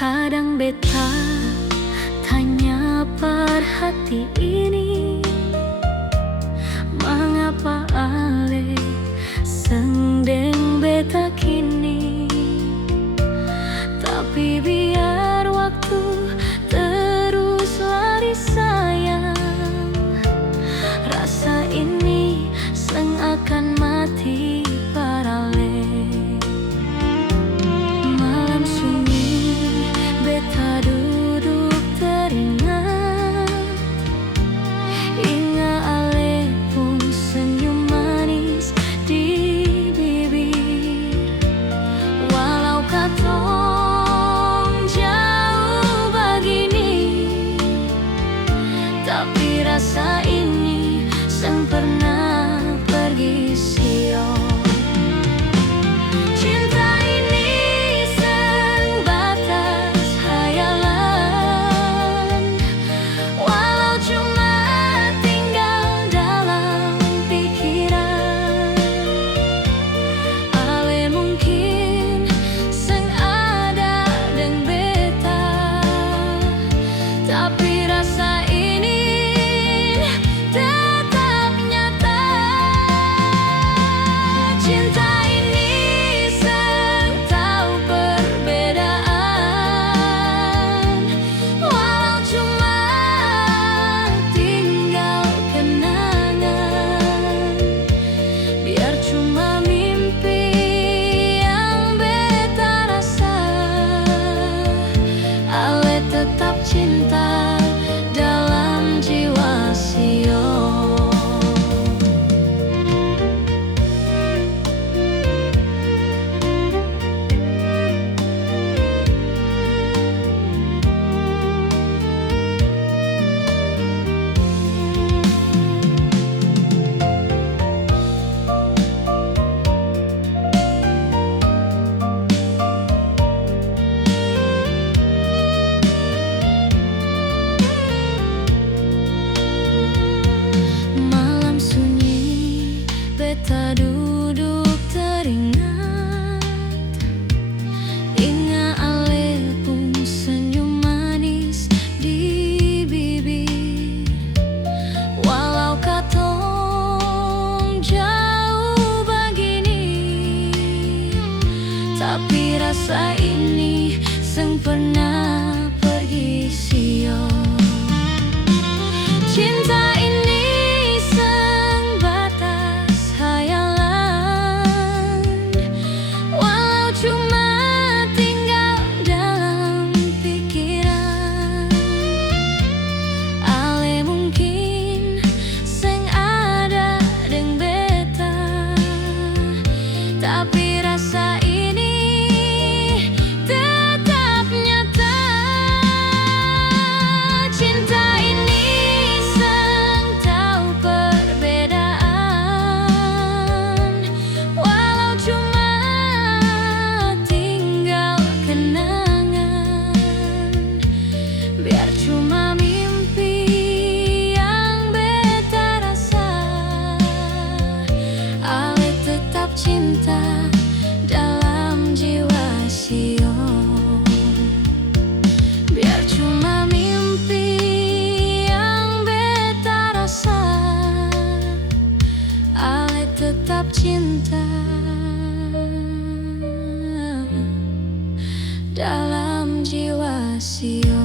Kadang beta tanya perhati ini, mengapa ale sendeng beta kini. Tapi biar waktu terus lari sayang, rasa ini seng akan mati parale. Malam sunyi beta duduk teringat, inga ale pun senyum manis di bibir. Walau katong jauh begini, tapi rasa ini sang pernah pergi siang. Tapi rasa ini tetap nyata. Cinta ini sang tahu perbedaan, walau cuma tinggal kenangan. Biar cuma mimpi yang beta rasa, ale tetap cinta dalam jiwa sio. Beta duduk teringat, inga ale pun senyum manis di bibir. Walau katong jauh begini, tapi rasa ini seng pernah pergi sia. Cinta ini tapi rasa ini tetap nyata. Cinta ini sang tahu perbedaan, walau cuma tinggal kenangan. Biar cuma mimpi yang beta rasa, ale tetap cinta dalam jiwa sio. Biar cuma mimpi yang beta rasa, ale tetap cinta dalam jiwa sio.